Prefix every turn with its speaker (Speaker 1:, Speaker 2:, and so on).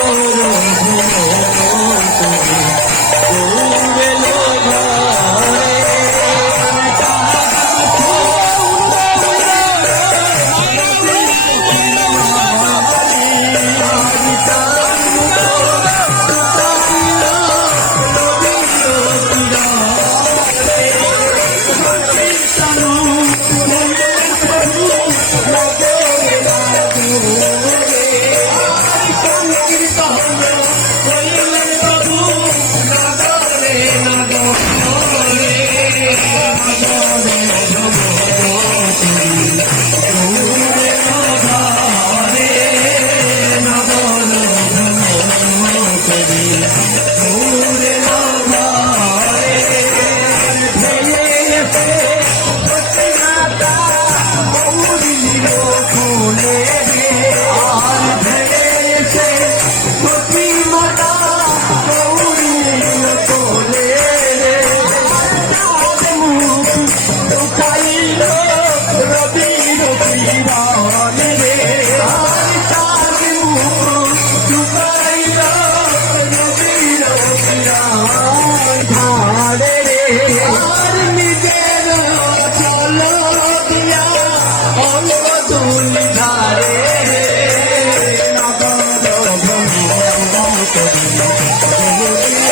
Speaker 1: Oh, দিলাম Thank you.